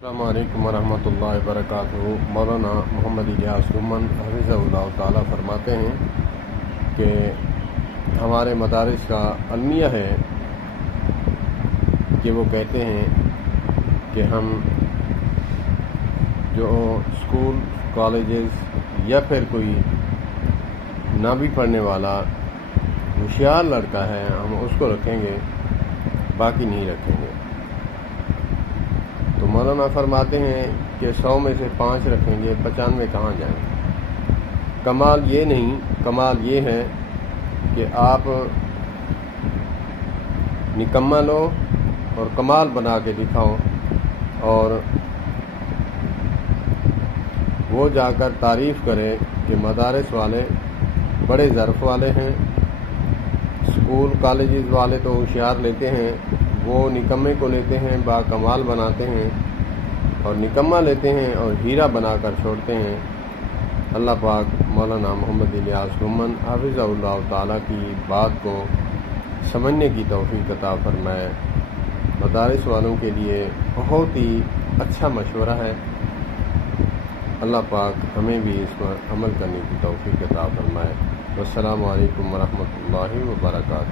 السلام علیکم ورحمۃ اللہ وبرکاتہ۔ مولانا محمد الیاس گمن حفظہ اللہ تعالیٰ فرماتے ہیں کہ ہمارے مدارس کا المیہ ہے کہ وہ کہتے ہیں کہ ہم جو اسکول کالجز یا پھر کوئی نہ بھی پڑھنے والا ہوشیار لڑکا ہے ہم اس کو رکھیں گے، باقی نہیں رکھیں گے۔ تو مولانا فرماتے ہیں کہ 100 میں سے 5 رکھیں گے، 95 کہاں جائیں گے؟ کمال یہ نہیں، کمال یہ ہے کہ آپ نکمہ لو اور کمال بنا کے دکھاؤ، اور وہ جا کر تعریف کرے کہ مدارس والے بڑے ظرف والے ہیں، اسکول کالجز والے تو ہوشیار لیتے ہیں، وہ نکمے کو لیتے ہیں، با کمال بناتے ہیں، اور نکمہ لیتے ہیں اور ہیرا بنا کر چھوڑتے ہیں۔ اللہ پاک مولانا محمد الیاس گمن حفظہ اللہ تعالیٰ کی بات کو سمجھنے کی توفیق عطا فرمائے۔ مدارس والوں کے لیے بہت ہی اچھا مشورہ ہے۔ اللہ پاک ہمیں بھی اس پر عمل کرنے کی توفیق عطا فرمائے۔ والسلام علیکم ورحمۃ اللہ وبرکاتہ۔